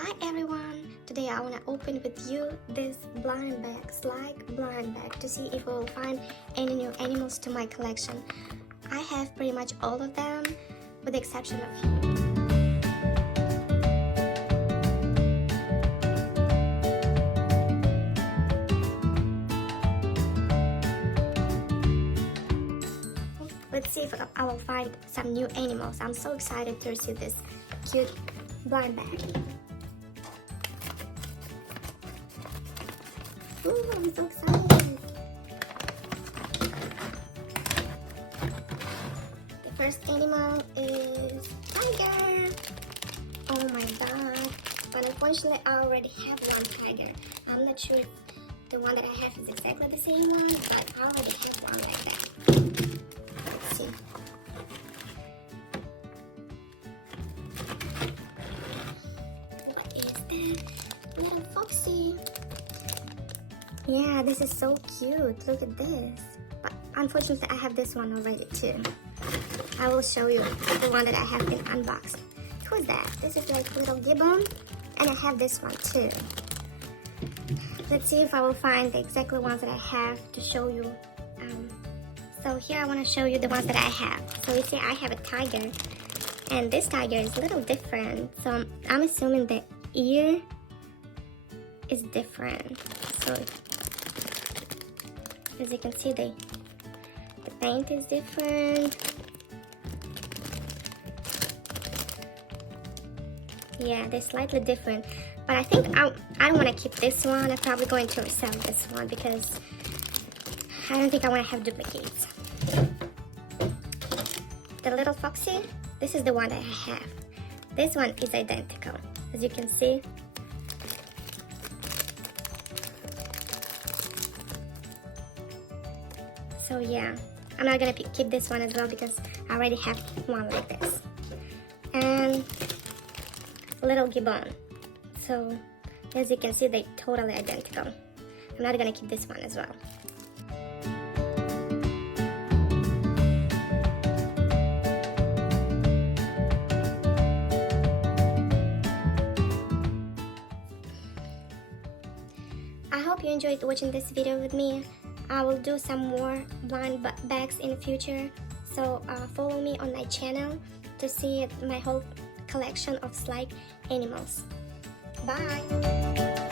Hi everyone! Today I want to open with you this blind bag, SCHLEICH blind bag, to see if we will find any new animals to my collection. I have pretty much all of them, with the exception of few. Let's see if I will find some new animals. I'm so excited to receive this cute blind bag. Ooh, I'm so excited. The first animal is tiger. Oh my god. But unfortunately I already have one tiger. I'm not sure if the one that I have is exactly the same one, but I already have one like that. Let's see. What is that? Little foxy. Yeah, this is so cute. Look at this. But unfortunately, I have this one already too. I will show you the one that I have been unboxed. Who's that? This is like little gibbon, and I have this one too. Let's see if I will find the exactly ones that I have to show you. So here I want to show you the ones that I have. So you see, I have a tiger, and this tiger is a little different. So I'm assuming the ear is different. So as you can see, the paint is different. Yeah, they're slightly different. But I think I don't want to keep this one. I'm probably going to resell this one because I don't think I want to have duplicates. The little foxy, this is the one that I have. This one is identical, as you can see. So yeah, I'm not gonna keep this one as well because I already have one like this. And little gibbon. So as you can see, they're totally identical. I'm not gonna keep this one as well. I hope you enjoyed watching this video with me. I will do some more blind bags in the future, so follow me on my channel to see my whole collection of SCHLEICH animals. Bye!